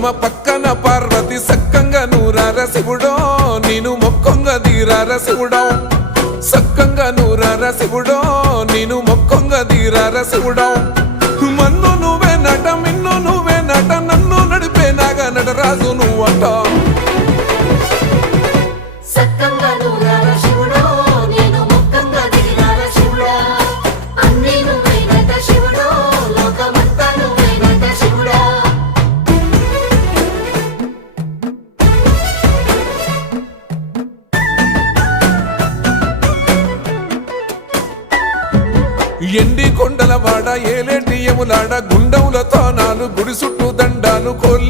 బ్రహ్మ పక్కన పార్వతి సక్కంగా నూరార శివుడో నేను మొక్కంగా తీరార శివుడో సక్కంగా నూరార శివుడో నేను మొక్కంగా తీరార శివుడో మన్ను నువ్వే నట మిన్ను నువ్వే నట నన్ను నడిపే నాగా నటరాజు నువ్వట ఎండి కొండల వాడ ఏలేటి యములాడ గుండములతో నాలు గుడి చుట్టూ దండాలు